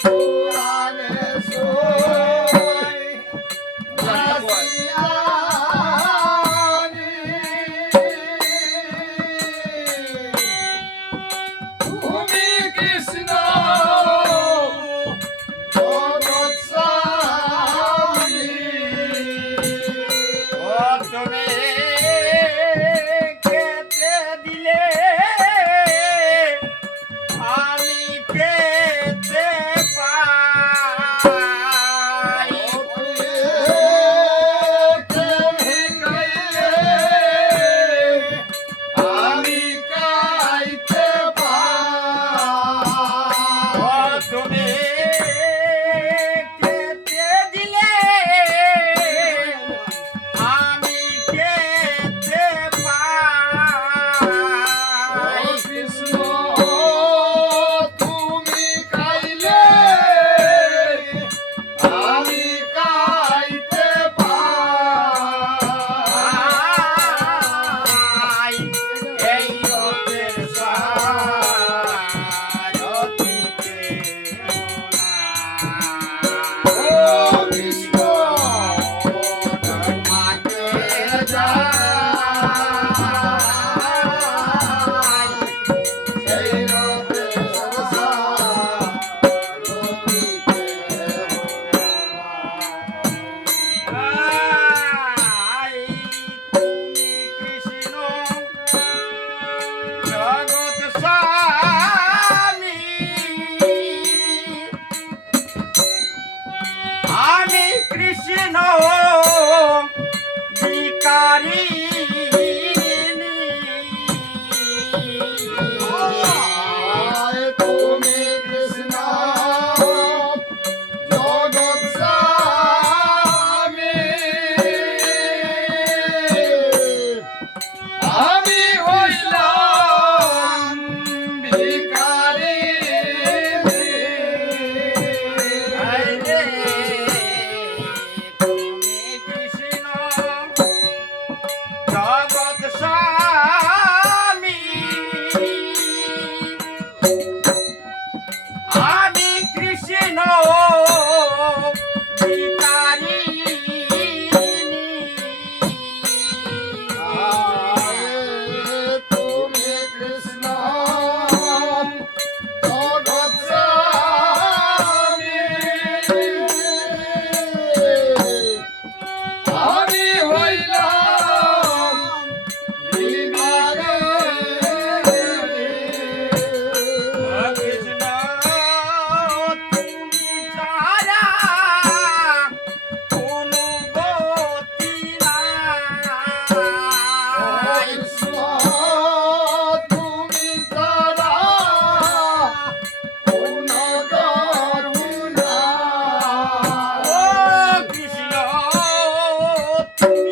thank uh you -huh. thank okay. you